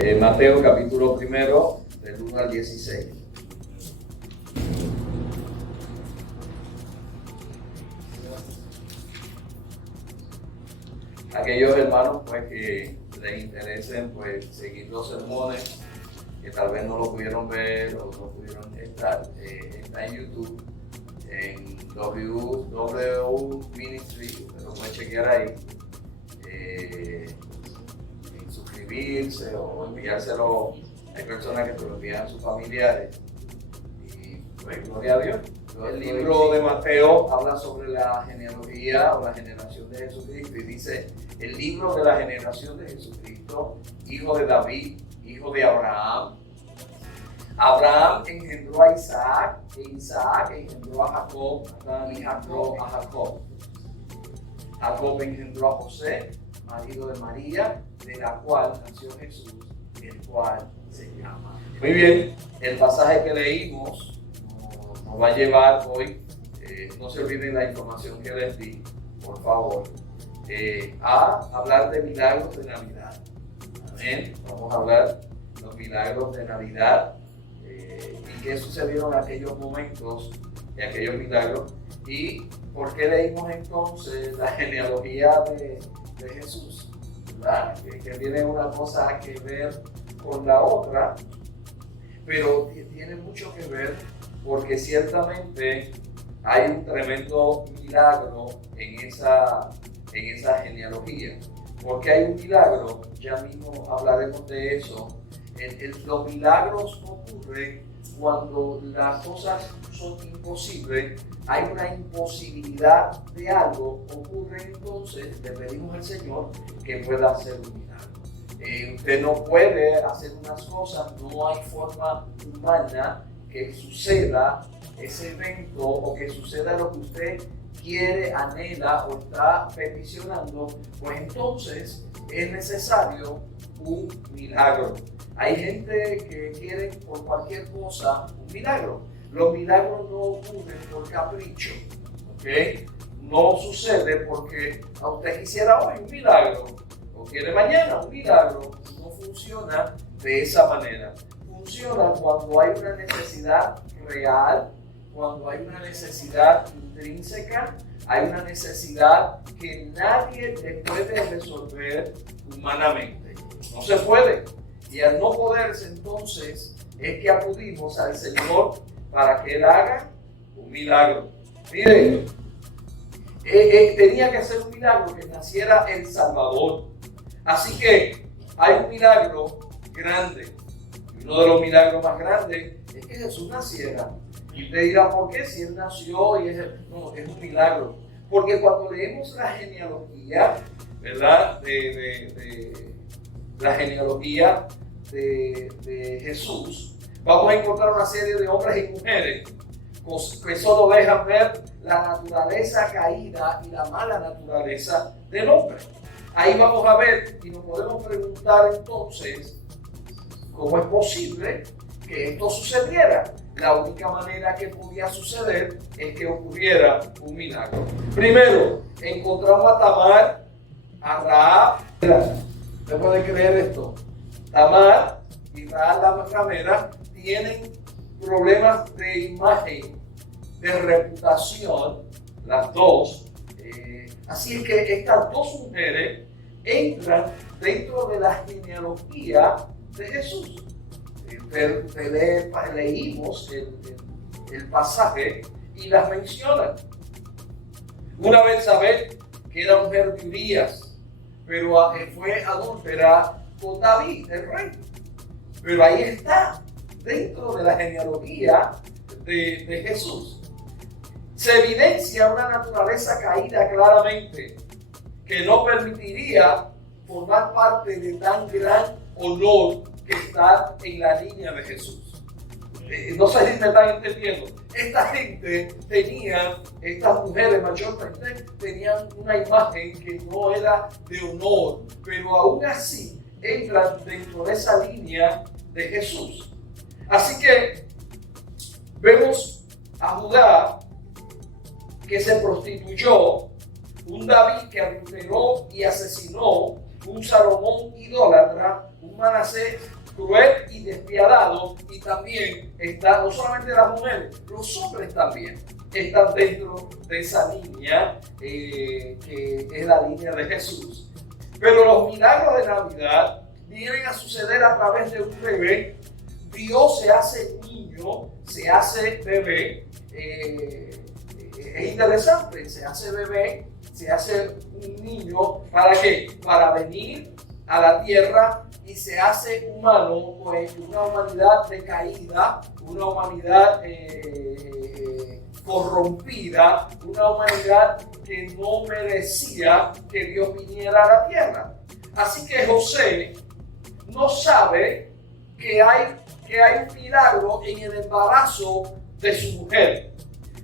Mateo capítulo 1, del 1 al 16. Aquellos hermanos pues que les interesen pues seguir los sermones, que tal vez no lo pudieron ver o no pudieron estar, está en YouTube, en WW Ministry, lo pueden chequear ahí, en suscribirse o enviárselo. Hay personas que te lo envían a sus familiares y pues gloria a Dios. El libro de Mateo habla sobre la genealogía o la generación de Jesucristo y dice: el libro de la generación de Jesucristo, hijo de David, hijo de Abraham. Abraham engendró a Isaac, e Isaac engendró a Jacob, y Jacob a Jacob. Jacob engendró a José, marido de María, de la cual nació Jesús, el cual se llama. Muy bien, el pasaje que leímos nos va a llevar hoy, no se olviden la información que les di, por favor, a hablar de milagros de Navidad. Amén. Vamos a hablar de los milagros de Navidad y qué sucedieron en aquellos momentos y aquellos milagros y por qué leímos entonces la genealogía de Jesús, ¿verdad? Que tiene una cosa que ver con la otra, pero tiene mucho que ver porque ciertamente hay un tremendo milagro en esa genealogía. ¿Por qué hay un milagro? Ya mismo hablaremos de eso. Los milagros ocurren cuando las cosas son imposibles, hay una imposibilidad de algo, ocurre entonces, le pedimos al Señor que pueda hacer un milagro. Usted no puede hacer unas cosas, no hay forma humana que suceda ese evento o que suceda lo que usted quiere, anhela o está peticionando, pues entonces es necesario un milagro. Hay gente que quiere por cualquier cosa un milagro. Los milagros no ocurren por capricho, ¿ok? No sucede porque a usted quisiera hoy un milagro o quiere mañana un milagro. No funciona de esa manera. Funciona cuando hay una necesidad real, cuando hay una necesidad intrínseca, hay una necesidad que nadie le puede resolver humanamente. No se puede. Y al no poderse, entonces, es que acudimos al Señor para que Él haga un milagro. Miren, tenía que ser un milagro que naciera el Salvador. Así que hay un milagro grande. Y uno de los milagros más grandes es que Jesús naciera. Y usted dirá, ¿por qué? Si Él nació y no, es un milagro. Porque cuando leemos la genealogía, ¿verdad? La genealogía de Jesús, vamos a encontrar una serie de hombres y mujeres que solo dejan ver la naturaleza caída y la mala naturaleza del hombre. Ahí vamos a ver y nos podemos preguntar entonces, ¿cómo es posible que esto sucediera? La única manera que podía suceder es que ocurriera un milagro. Primero, encontramos a Tamar, a Rahab. ¿Usted puede creer esto? Tamar y Rahab la ramera tienen problemas de imagen, de reputación, las dos. Así es que estas dos mujeres entran dentro de la genealogía de Jesús. Leímos el pasaje y las mencionan. Una vez saber que era mujer de Urías, pero fue adúltera con David, el rey. Pero ahí está, dentro de la genealogía de Jesús. Se evidencia una naturaleza caída claramente, que no permitiría formar parte de tan gran honor que está en la línea de Jesús. No sé si me están entendiendo. Esta gente estas mujeres mayormente tenían una imagen que no era de honor, pero aún así entran dentro de esa línea de Jesús. Así que vemos a Judá que se prostituyó, un David que adulteró y asesinó un Salomón idólatra, un Manasés cruel y despiadado, y también está no solamente las mujeres, los hombres también están dentro de esa línea que es la línea de Jesús. Pero los milagros de Navidad vienen a suceder a través de un bebé. Dios se hace niño, se hace bebé. Es interesante, se hace bebé, se hace un niño. ¿Para qué? Para venir a la tierra y se hace humano, pues una humanidad decaída, una humanidad corrompida, una humanidad que no merecía que Dios viniera a la tierra. Así que José no sabe que hay un milagro en el embarazo de su mujer.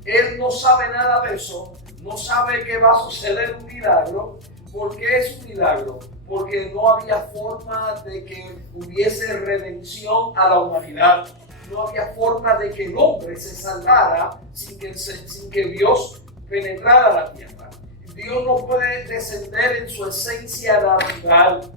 Él no sabe nada de eso, no sabe que va a suceder un milagro. ¿Por qué es un milagro? Porque no había forma de que hubiese redención a la humanidad. No había forma de que el hombre se salvara sin que Dios penetrara la tierra. Dios no puede descender en su esencia natural.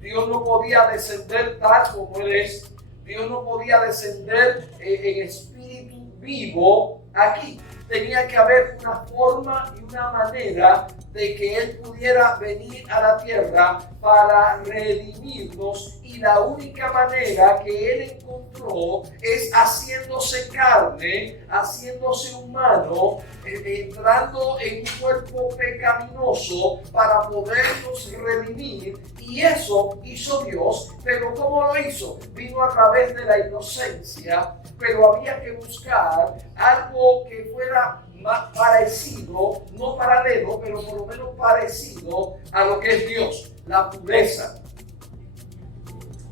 Dios no podía descender tal como Él es. Dios no podía descender en espíritu vivo aquí. Tenía que haber una forma y una manera de que Él pudiera venir a la tierra para redimirnos, y la única manera que Él encontró es haciéndose carne, haciéndose humano, entrando en un cuerpo pecaminoso para podernos redimir. Y eso hizo Dios. Pero ¿cómo lo hizo? Vino a través de la inocencia, pero había que buscar algo que fuera más parecido, no paralelo, pero por lo menos parecido a lo que es Dios, la pureza.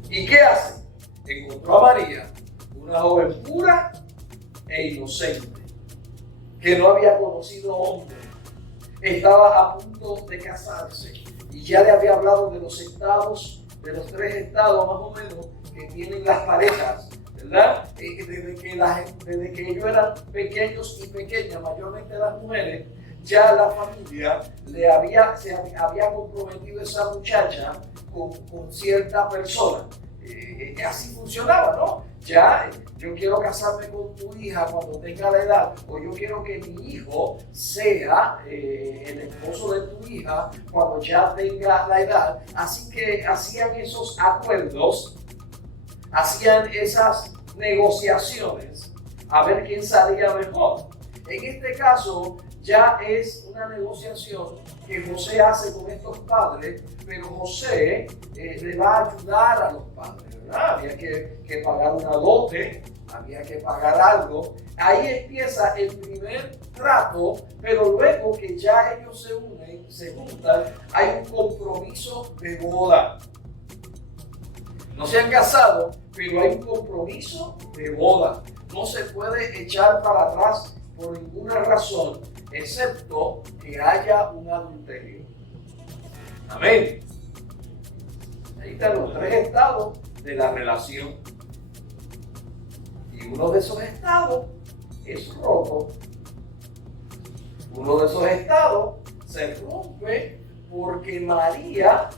¿Y qué hace? Encontró a María, una joven pura e inocente, que no había conocido hombre, estaba a punto de casarse, y ya le había hablado de los estados, de los 3 estados más o menos que tienen las parejas, ¿verdad? Desde que ellos eran pequeños y pequeñas, mayormente las mujeres, ya la familia se había comprometido esa muchacha con cierta persona. Así funcionaba, ¿no? Ya, yo quiero casarme con tu hija cuando tenga la edad, o yo quiero que mi hijo sea el esposo de tu hija cuando ya tenga la edad. Así que hacían esos acuerdos, hacían esas negociaciones a ver quién salía mejor. En este caso ya es una negociación que José hace con estos padres, pero José le va a ayudar a los padres, ¿verdad? Había que pagar una dote, había que pagar algo. Ahí empieza el primer trato, pero luego que ya ellos se unen, se juntan, hay un compromiso de boda. No se han casado, pero hay un compromiso de boda. No se puede echar para atrás por ninguna razón, excepto que haya un adulterio. Amén. Ahí están los 3 estados de la relación. Y uno de esos estados es roto. Uno de esos estados se rompe porque María,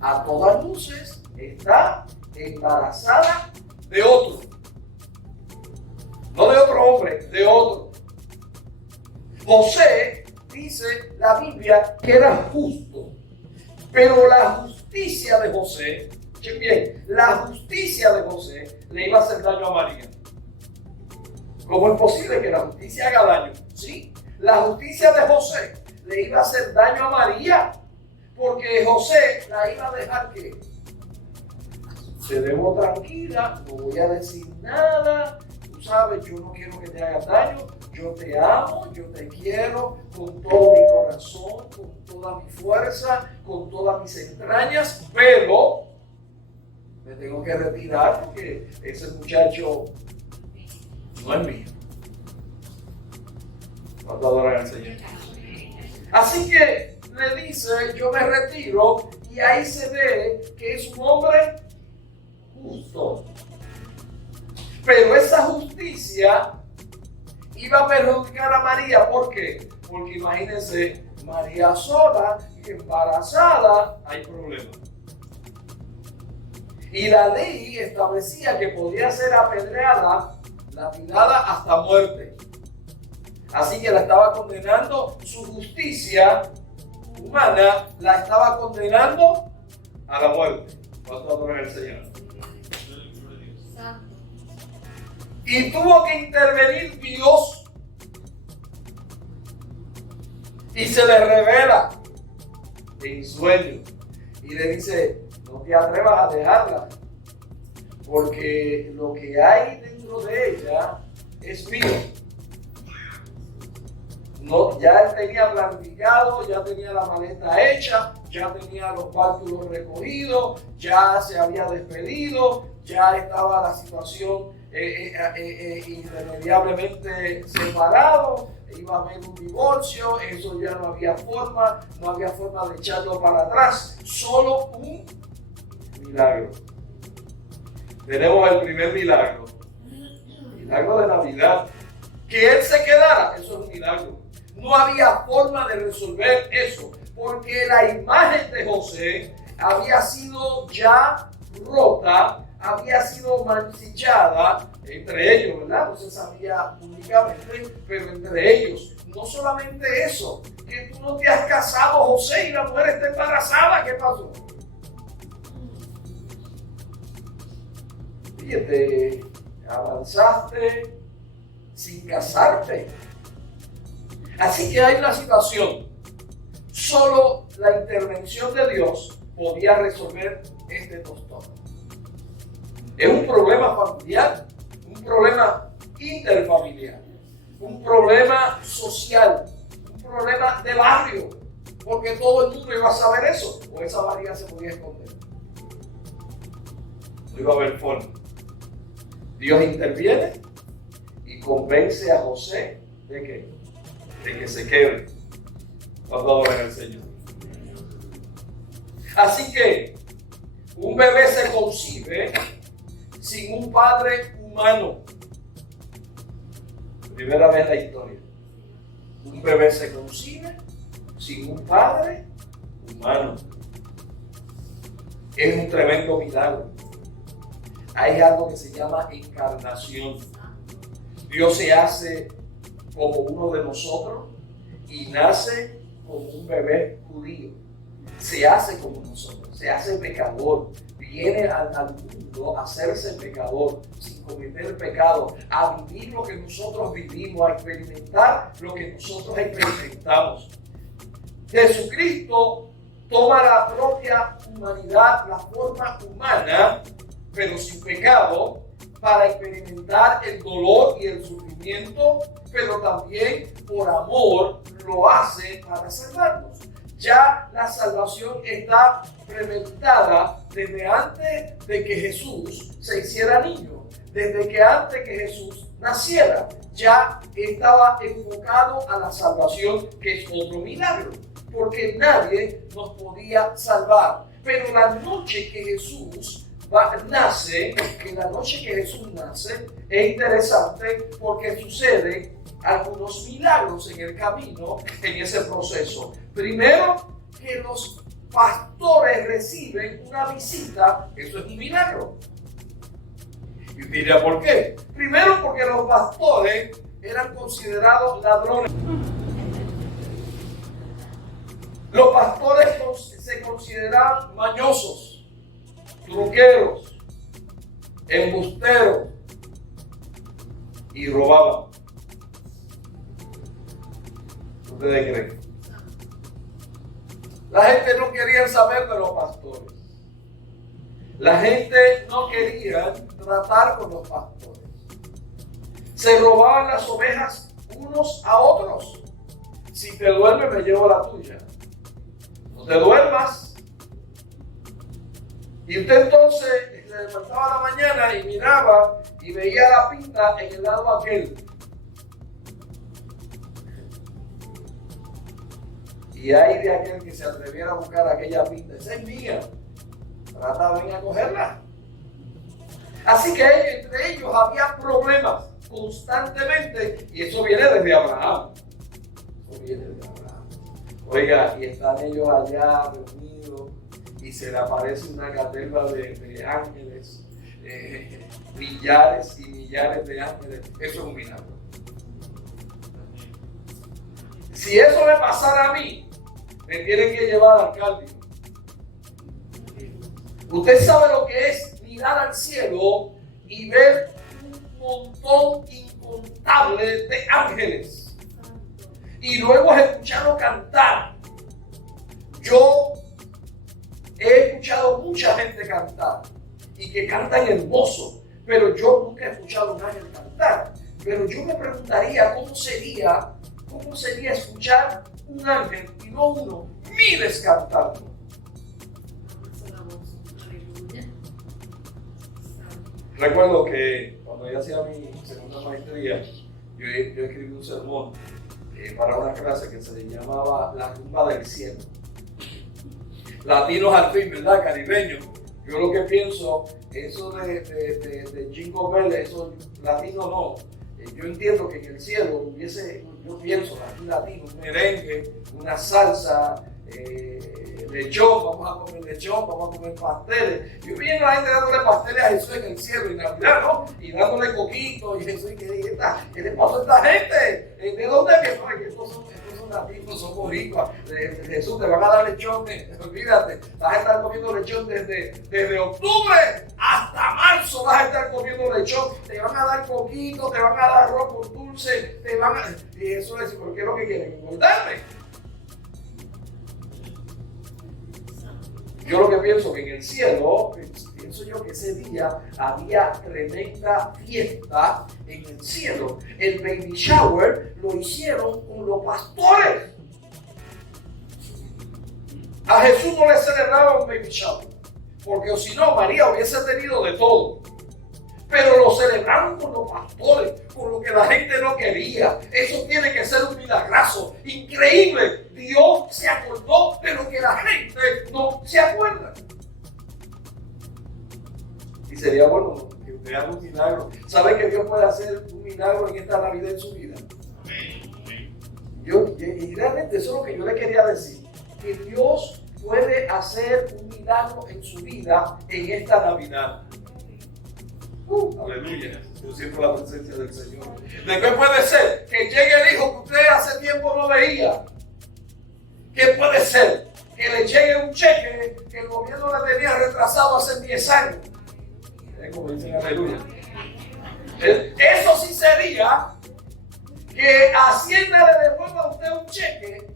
a todas luces, está embarazada de otro. No de otro hombre, de otro. José, dice la Biblia, que era justo. Pero la justicia de José, escuchen bien, la justicia de José le iba a hacer daño a María. ¿Cómo es posible que la justicia haga daño? Sí, la justicia de José le iba a hacer daño a María, porque José la iba a dejar que se debo tranquila, no voy a decir nada, tú sabes, yo no quiero que te hagas daño, yo te amo, yo te quiero con todo mi corazón, con toda mi fuerza, con todas mis entrañas, pero me tengo que retirar porque ese muchacho no es mío. ¿Cuánto adoran al Señor? Así que le dice, yo me retiro, y ahí se ve que es un hombre justo. Pero esa justicia iba a perjudicar a María. ¿Por qué? Porque imagínense, María sola y embarazada, hay problema. Y la ley establecía que podía ser apedreada, lapidada hasta muerte. Así que la estaba condenando, su justicia humana la estaba condenando a la muerte. ¿Cuánto adoran el Señor? Y tuvo que intervenir Dios. Y se le revela en sueño. Y le dice, no te atrevas a dejarla. Porque lo que hay dentro de ella es mío. No, ya él tenía planificado, ya tenía la maleta hecha, ya tenía los bártulos recogidos, ya se había despedido, ya estaba la situación irremediablemente separado, iba a haber un divorcio, eso ya no había forma de echarlo para atrás, solo un milagro. Tenemos el primer milagro de Navidad. Que él se quedara, eso es un milagro. No había forma de resolver eso, porque la imagen de José había sido ya rota, había sido mancillada entre ellos, ¿verdad? No se sabía públicamente, pero entre ellos. No solamente eso, que tú no te has casado, José, y la mujer está embarazada, ¿qué pasó? Fíjate, avanzaste sin casarte. Así que hay una situación. Solo la intervención de Dios podía resolver este tostón. Es un problema familiar, un problema interfamiliar, un problema social, un problema de barrio, porque todo el mundo iba a saber eso, o esa barriga se podía esconder. No iba a haber forma. Dios interviene y convence a José de que se quede cuando adoran al Señor. Así que un bebé se concibe sin un padre humano. Primera vez en la historia. Un bebé se concibe sin un padre humano. Es un tremendo milagro. Hay algo que se llama encarnación. Dios se hace como uno de nosotros y nace como un bebé judío. Se hace como nosotros, se hace pecador, viene al mundo a hacerse pecador, sin cometer pecado, a vivir lo que nosotros vivimos, a experimentar lo que nosotros experimentamos. Jesucristo toma la propia humanidad, la forma humana, pero sin pecado, para experimentar el dolor y el sufrimiento, pero también por amor lo hace para salvarnos. Ya la salvación está premeditada desde antes de que Jesús se hiciera niño, desde que antes que Jesús naciera, ya estaba enfocado a la salvación, que es otro milagro, porque nadie nos podía salvar. Pero la noche que Jesús nace, es interesante porque suceden algunos milagros en el camino, en ese proceso. Primero, que los pastores reciben una visita, eso es un milagro. Y diría, ¿por qué? Primero, porque los pastores eran considerados ladrones. Los pastores se consideraban mañosos, truqueros, embusteros y robaban. ¿Ustedes creen? La gente no quería saber de los pastores. La gente no quería tratar con los pastores. Se robaban las ovejas unos a otros. Si te duermes, me llevo la tuya. No te duermas. Y usted entonces se levantaba a la mañana y miraba y veía la pinta en el lado aquel. Y hay de aquel que se atreviera a buscar aquella pinta. Esa es mía. Trata, ven a cogerla. Así que entre ellos había problemas constantemente. Y eso viene desde Abraham. Eso viene de Abraham. Oiga, y están ellos allá reunidos y se le aparece una caterva de ángeles, millares y millares de ángeles. Eso es un milagro. Si eso me pasara a mí, me tienen que llevar al Calvino. Usted sabe lo que es mirar al cielo y ver un montón incontable de ángeles y luego escucharlo cantar. Yo he escuchado mucha gente cantar y que cantan hermoso, pero yo nunca he escuchado a un ángel cantar. Pero yo me preguntaría cómo sería escuchar un ángel y no uno, miles cantando. Recuerdo que cuando yo hacía mi segunda maestría, yo escribí un sermón para una clase que se llamaba La Rumba del Cielo. Latinos al fin, ¿verdad? Caribeños. Yo lo que pienso, eso de Jingle Bells, eso latino no. Yo entiendo que en el cielo hubiese, yo pienso, aquí latino, un merengue, una salsa, lechón, vamos a comer lechón, vamos a comer pasteles. Yo vi a la gente dándole pasteles a Jesús en el cielo y Navidad, ¿no? Y dándole coquitos y Jesús, ¿qué le pasó a esta gente? ¿De dónde viene? Estos son latinos, son boricuas. Jesús, te van a dar lechón, olvídate, vas a estar comiendo lechón desde octubre hasta marzo, vas a estar comiendo lechón, te van a dar coquitos, te van a dar arroz con dulce, y eso es, ¿por qué es lo que quieren? Engordarme. Yo lo que pienso que en el cielo, pienso yo que ese día había tremenda fiesta en el cielo. El baby shower lo hicieron con los pastores. A Jesús no le celebraba un baby shower, porque si no, María hubiese tenido de todo. Pero lo celebraron con los pastores, con lo que la gente no quería. Eso tiene que ser un milagrazo increíble. Dios se acordó de lo que la gente no se acuerda. Y sería bueno que usted haga un milagro. ¿Sabe que Dios puede hacer un milagro en esta Navidad en su vida? Y realmente eso es lo que yo le quería decir. Que Dios puede hacer un milagro en su vida en esta Navidad. Aleluya, yo siento la presencia del Señor. Después puede ser que llegue el hijo que usted hace tiempo no veía. ¿Qué puede ser? Que le llegue un cheque que el gobierno le tenía retrasado hace 10 años. Como dicen aleluya. Eso sí sería que Hacienda le devuelva a usted un cheque.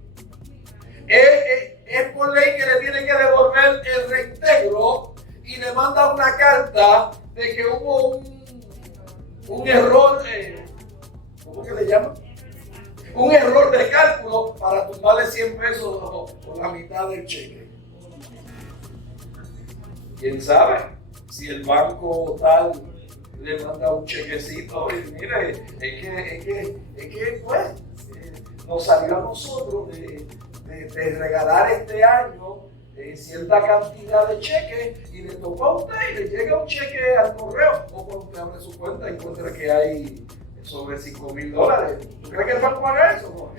Es por ley que le tiene que devolver el reintegro y le manda una carta de que hubo un error, ¿cómo que le llaman? Un error de cálculo para tumbarle 100 pesos por la mitad del cheque. ¿Quién sabe? Si el banco tal le manda un chequecito y mire, es que pues nos salió a nosotros de regalar este año cierta cantidad de cheques y le tocó a usted y le llega un cheque al correo o cuando usted abre su cuenta y encuentra que hay sobre $5,000. ¿Tú crees que el banco haga eso? No?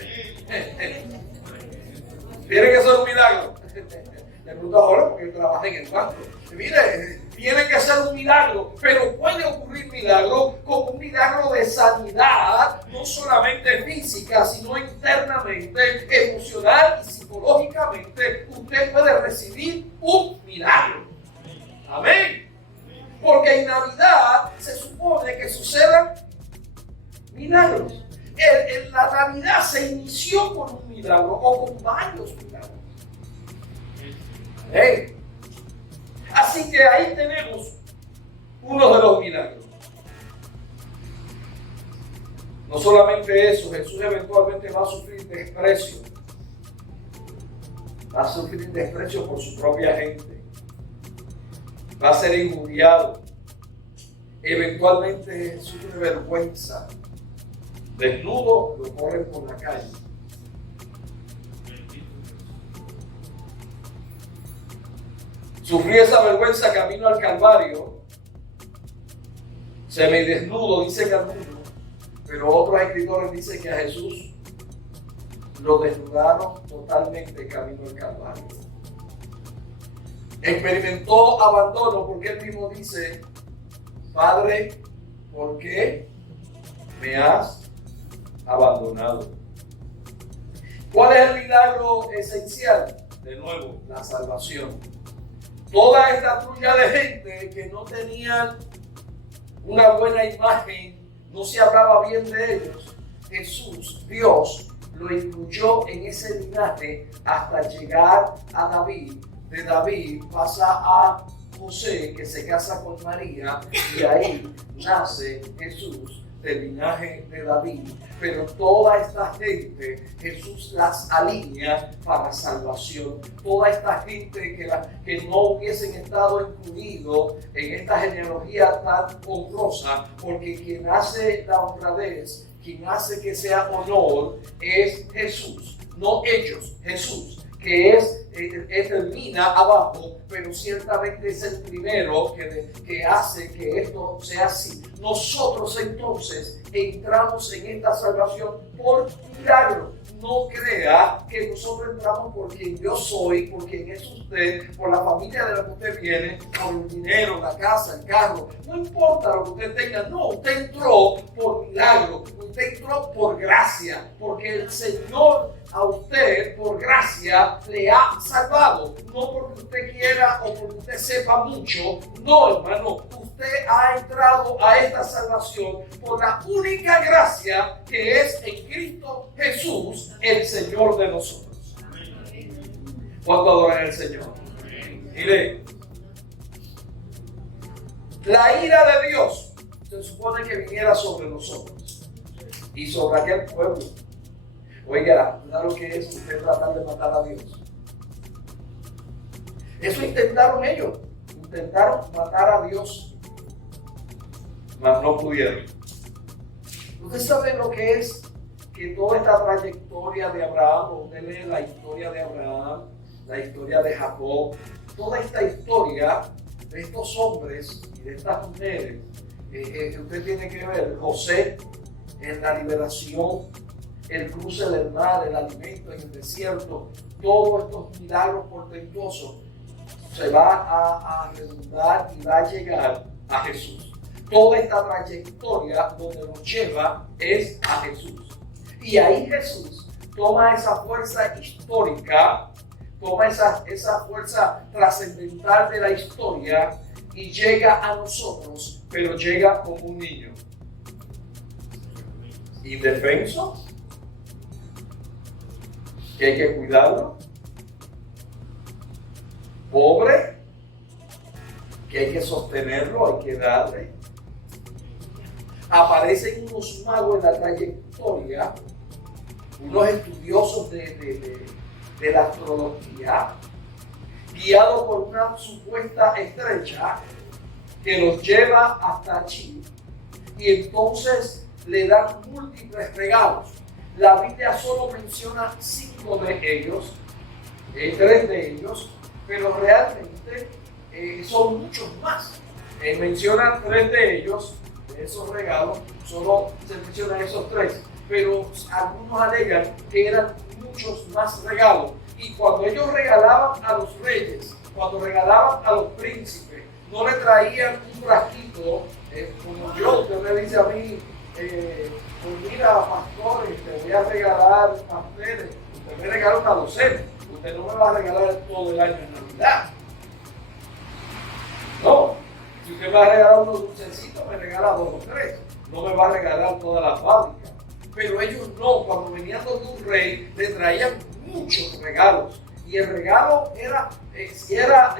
Tiene que ser un milagro. Le pregunto ahora porque yo trabajo en el banco. Mire, tiene que ser un milagro, pero puede ocurrir milagro como un milagro de sanidad, no solamente física, sino internamente, emocional y psicológicamente. Usted puede recibir un milagro. Amén. Porque en Navidad se supone que sucedan milagros. La Navidad se inició con un milagro o con varios milagros. Amén. Así que ahí tenemos uno de los milagros. No solamente eso, Jesús eventualmente va a sufrir desprecio. Va a sufrir desprecio por su propia gente. Va a ser injuriado. Eventualmente sufre vergüenza. Desnudo lo corren por la calle. Sufrí esa vergüenza camino al Calvario. Semidesnudo, dice algunos, pero otros escritores dicen que a Jesús lo desnudaron totalmente camino al Calvario. Experimentó abandono porque él mismo dice: Padre, ¿por qué me has abandonado? ¿Cuál es el milagro esencial? De nuevo, la salvación. Toda esta trulla de gente que no tenían una buena imagen, no se hablaba bien de ellos, Jesús, Dios, lo incluyó en ese linaje hasta llegar a David. De David pasa a José, que se casa con María, y ahí nace Jesús del linaje de David. Pero toda esta gente, Jesús las alinea para salvación. Toda esta gente que no hubiesen estado incluidos en esta genealogía tan honrosa, porque quien hace la honradez, quien hace que sea honor, es Jesús, no ellos, Jesús, que termina abajo, pero ciertamente es el primero que hace que esto sea así. Nosotros entonces entramos en esta salvación por milagro. No crea que nosotros entramos por quien yo soy, por quien es usted, por la familia de la que usted viene, por el dinero, la casa, el carro. No importa lo que usted tenga, no, usted entró por milagro, usted entró por gracia, porque el Señor a usted por gracia le ha salvado, no porque usted quiera o porque usted sepa mucho, no, hermano, usted ha entrado a esta salvación por la única gracia que es en Cristo Jesús, el Señor de nosotros. ¿Cuánto adoran al Señor? Mire, la ira de Dios se supone que viniera sobre nosotros y sobre aquel pueblo. Oiga, claro que es usted tratar de matar a Dios. Eso intentaron ellos. Intentaron matar a Dios, mas no pudieron. Usted sabe lo que es que toda esta trayectoria de Abraham, usted lee la historia de Abraham, la historia de Jacob, toda esta historia de estos hombres y de estas mujeres, usted tiene que ver José en la liberación, el cruce del mar, el alimento en el desierto, todos estos milagros portentosos, se va a redundar y va a llegar a Jesús. Toda esta trayectoria donde nos lleva es a Jesús. Y ahí Jesús toma esa fuerza histórica, toma esa fuerza trascendental de la historia y llega a nosotros, pero llega como un niño. Indefenso, que hay que cuidarlo, pobre, que hay que sostenerlo, hay que darle. Aparecen unos magos en la trayectoria, unos estudiosos de la astrología, guiados por una supuesta estrella que los lleva hasta allí, y entonces le dan múltiples regalos. La Biblia solo menciona 5 de ellos, 3 de ellos, pero realmente son muchos más. Mencionan 3 de ellos, de esos regalos, solo se mencionan esos 3, pero algunos alegan que eran muchos más regalos. Y cuando ellos regalaban a los reyes, cuando regalaban a los príncipes, no le traían un frasquito, como yo, usted me dice a mí, pues mira, pastores, te voy a regalar pasteles, usted me regala una docena, usted no me va a regalar todo el año en Navidad. No, si usted me va a regalar unos dulcecitos, me regala 2 o 3, no me va a regalar toda la fábrica. Pero ellos no, cuando venían donde un rey, le traían muchos regalos. Y el regalo era, si era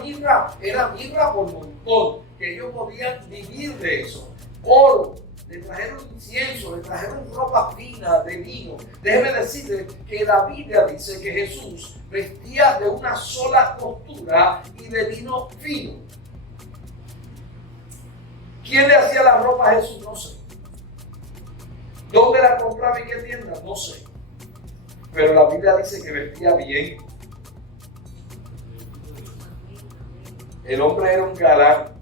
mirra, era mirra por montón, que ellos podían vivir de eso. Oro, le trajeron incienso, le trajeron ropa fina de lino. Déjeme decirle que la Biblia dice que Jesús vestía de una sola costura y de lino fino. ¿Quién le hacía la ropa a Jesús? No sé. ¿Dónde la compraba y qué tienda? No sé. Pero la Biblia dice que vestía bien. El hombre era un galán.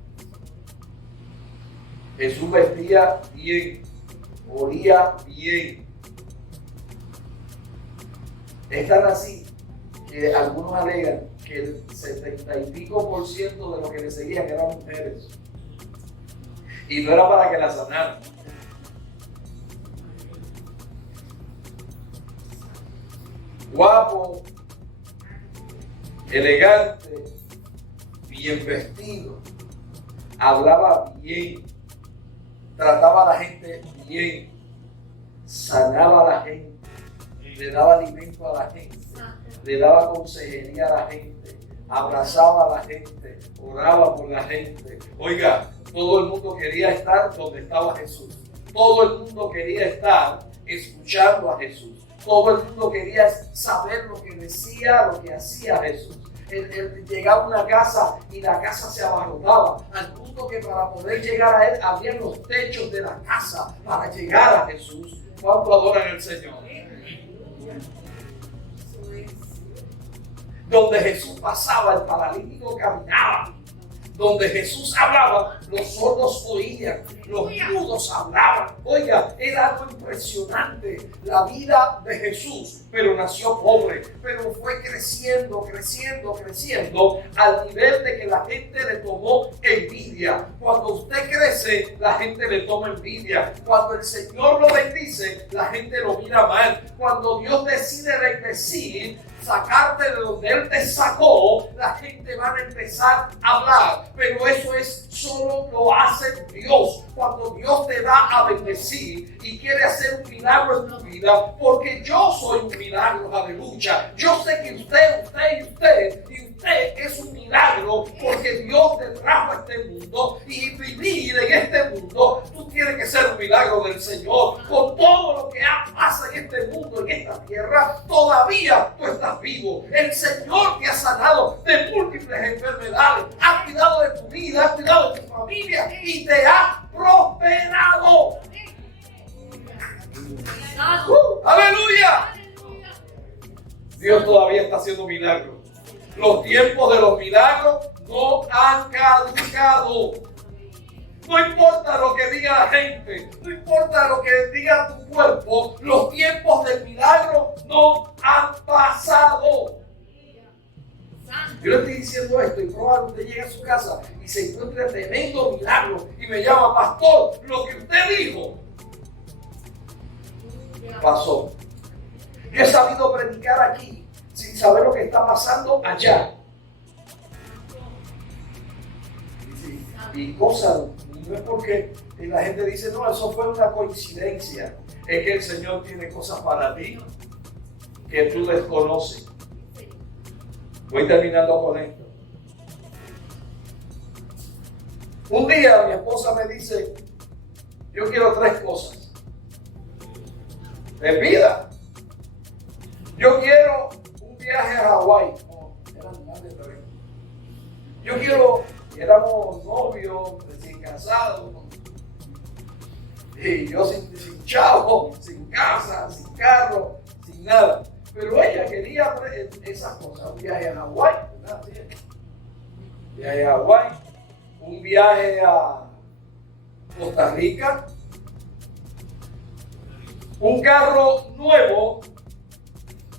Jesús vestía bien, olía bien. Es tan así que algunos alegan que el 70 y pico% de los que le seguían eran mujeres. Y no era para que la sanaran. Guapo, elegante, bien vestido, hablaba bien, trataba a la gente bien, sanaba a la gente, le daba alimento a la gente, le daba consejería a la gente, abrazaba a la gente, oraba por la gente. Oiga, todo el mundo quería estar donde estaba Jesús. Todo el mundo quería estar escuchando a Jesús. Todo el mundo quería saber lo que decía, lo que hacía Jesús. Él llegaba a una casa y la casa se abarrotaba, al punto que para poder llegar a él había los techos de la casa para llegar a Jesús. ¿Cuánto adoran al Señor? Donde Jesús pasaba, el paralítico caminaba. Donde Jesús hablaba, los sordos oían, los mudos hablaban. Oiga, era algo impresionante la vida de Jesús, pero nació pobre, pero fue creciendo al nivel de que la gente le tomó envidia. Cuando usted crece, la gente le toma envidia. Cuando el Señor lo bendice, la gente lo mira mal. Cuando Dios decide bendecir, sacarte de donde Él te sacó, la gente va a empezar a hablar, pero eso es solo lo hace Dios. Cuando Dios te da a bendecir y quiere hacer un milagro en tu vida, porque yo soy un milagro, aleluya. Yo sé que usted es un milagro, porque Dios te trajo a este mundo, y vivir en este mundo, tú tienes que ser un milagro del Señor. Con todo lo que pasa en este mundo, en esta tierra, todavía tú estás vivo. El Señor te ha sanado de múltiples enfermedades, ha cuidado de tu vida, ha cuidado de tu familia y te ha prosperado. ¡Aleluya! Dios todavía está haciendo milagros. Los tiempos de los milagros no han caducado. No importa lo que diga la gente, no importa lo que diga tu cuerpo, los tiempos del milagro no han pasado. Yo le estoy diciendo esto y probablemente usted llega a su casa y se encuentra tremendo milagro y me llama: pastor, lo que usted dijo pasó. Yo he sabido predicar aquí sin saber lo que está pasando allá. Y cosas, no es porque la gente dice, no, eso fue una coincidencia. Es que el Señor tiene cosas para ti que tú desconoces. Voy terminando con esto. Un día mi esposa me dice, yo quiero 3 cosas de vida. Yo quiero un viaje a Hawái. No, eran más de 3. Yo quiero, éramos novios, recién casados, y yo sin chavo, sin casa, sin carro, sin nada. Pero ella quería esas cosas: un viaje a Hawái, ¿verdad? Un viaje a Hawái, un viaje a Costa Rica, un carro nuevo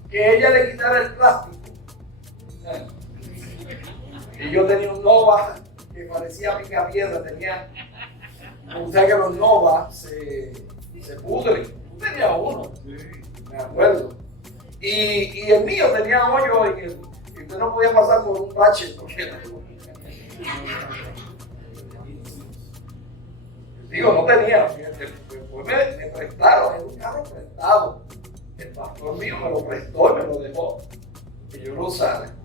que ella le quitara el plástico. Y yo tenía un Nova que parecía picapiedra, o sea que los Nova se pudren. Yo tenía uno, me acuerdo. Y el mío tenía hoyo en el, y usted no podía pasar por un bache porque digo, no tenía. Después me prestaron, era un carro prestado. El pastor mío me lo prestó y me lo dejó, que yo lo usara.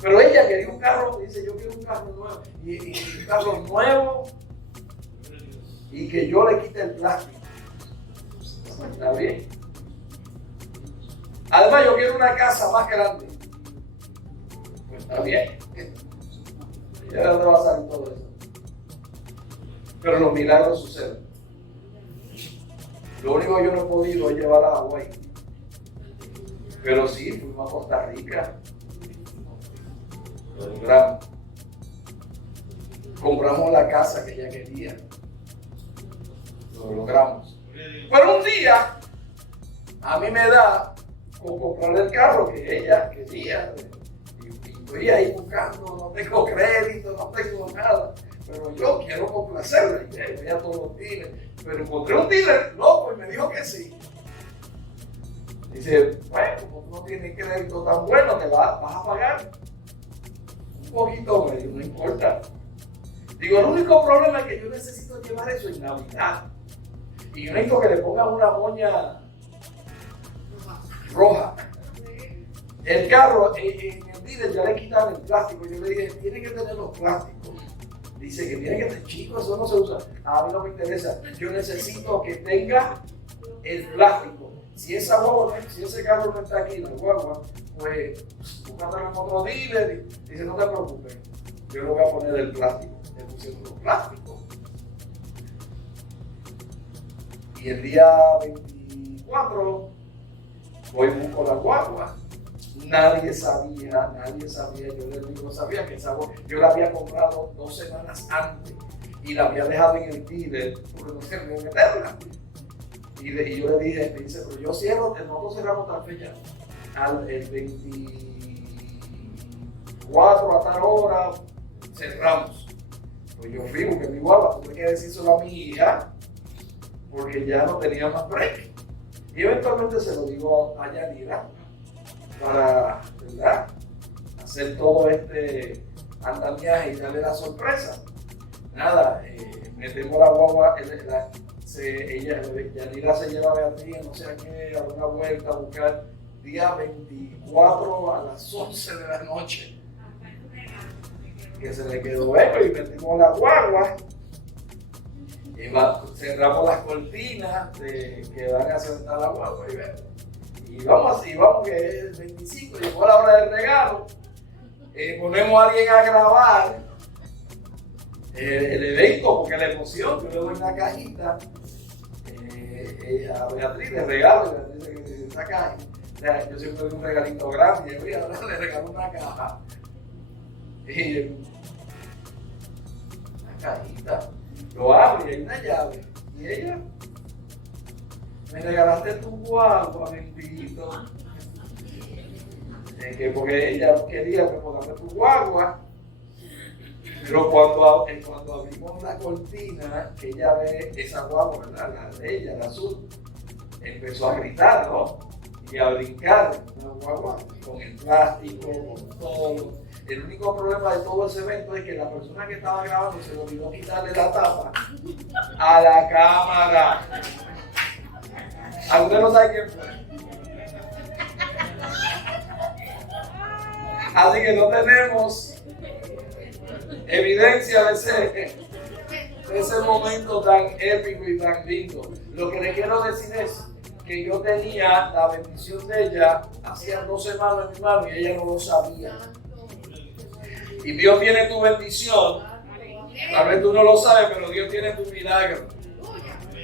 Pero ella quería un carro, dice, yo quiero un carro nuevo. Y un carro nuevo y que yo le quite el plástico. Está bien. Además, yo quiero una casa más grande. Pues está bien. ¿Y de dónde va a salir todo eso? Pero los milagros suceden. Lo único que yo no he podido es llevar a Hawái. Pero sí, fuimos a Costa Rica. Lo logramos. Compramos la casa que ella quería. Lo logramos. Pero un día, a mí me da con comprarle el carro que ella quería. Y estoy ahí buscando, no tengo crédito, no tengo nada, pero yo quiero complacerla. Y voy a todos los dealers, pero encontré un dealer loco y me dijo que sí. Dice, bueno, como tú no tienes crédito tan bueno, te vas a pagar un poquito medio, no importa. Digo, el único problema es que yo necesito llevar eso en Navidad. Y yo necesito que le pongan una moña roja. El carro, en el dealer ya le quitaron el plástico. Yo le dije, tiene que tener los plásticos. Dice que tiene que tener, chicos, eso no se usa. A mí no me interesa. Yo necesito que tenga el plástico. Si ese carro no está aquí, la guagua, pues búscatelo en otro dealer. Dice, no te preocupes, yo le voy a poner el plástico. Le pusieron los plásticos. Y el día 24 voy y busco la guagua. Nadie sabía, yo le digo, sabía que esa guagua, yo la había comprado 2 semanas antes y la había dejado en el dealer porque no se me meterla. Y yo le dije, me dice, pero yo cierro, nosotros cerramos tal fecha, el 24 a tal hora, cerramos. Pues yo fui, porque mi guagua, tuve que decírselo a mi hija, porque ya no tenía más break. Y eventualmente se lo digo a Yanira para, ¿verdad?, hacer todo este andamiaje y darle la sorpresa. Nada, metemos la guagua, Yanira se lleva a Beatriz, no sé a qué, a una vuelta a buscar, día 24 a las 11 de la noche. Que se le quedó eso y metimos la guagua. Y cerramos las cortinas que van a sentar la guagua y vamos que es el 25, llegó la hora del regalo, ponemos a alguien a grabar el evento, porque la emoción, yo le doy una cajita a Beatriz de regalo, Beatriz dice, esa caja, o sea, yo siempre doy un regalito grande, y ahora le regalo una caja, y una cajita. Lo abre y hay una llave. Y ella, me regalaste tu guagua, bendito. Porque ella quería que ponerte tu guagua. Pero cuando abrimos la cortina, que ella ve esa guagua, ¿verdad? La de ella, la azul, empezó a gritar, ¿no? Y a brincar, una guagua con el plástico, con todo. El único problema de todo ese evento es que la persona que estaba grabando se le olvidó quitarle la tapa a la cámara. ¿Usted no sabe quién fue? Así que no tenemos evidencia de ese momento tan épico y tan lindo. Lo que le quiero decir es que yo tenía la bendición de ella hacía 2 semanas en mi mano y ella no lo sabía. Y Dios tiene tu bendición. Tal vez tú no lo sabes, pero Dios tiene tu milagro.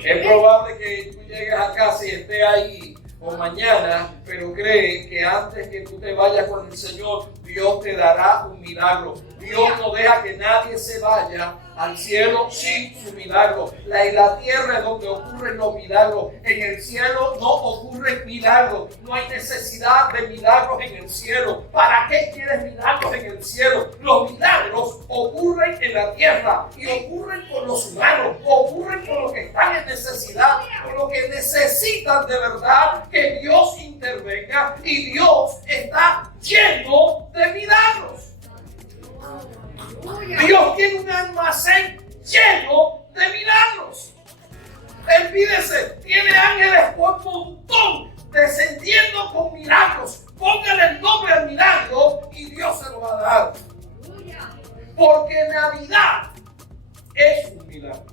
Es probable que tú llegues a casa y estés ahí o mañana, pero cree que antes que tú te vayas con el Señor, Dios te dará un milagro. Dios no deja que nadie se vaya al cielo sin su milagro. La tierra es donde ocurren los milagros. En el cielo no ocurren milagros. No hay necesidad de milagros en el cielo. ¿Para qué quieres milagros en el cielo? Los milagros ocurren en la tierra y ocurren con los humanos. Ocurren con los que están en necesidad, con los que necesitan de verdad que Dios intervenga, y Dios está lleno de milagros. Dios tiene un almacén lleno de milagros. Él pídese, tiene ángeles por montón descendiendo con milagros. Póngale el nombre al milagro y Dios se lo va a dar. Porque Navidad es un milagro.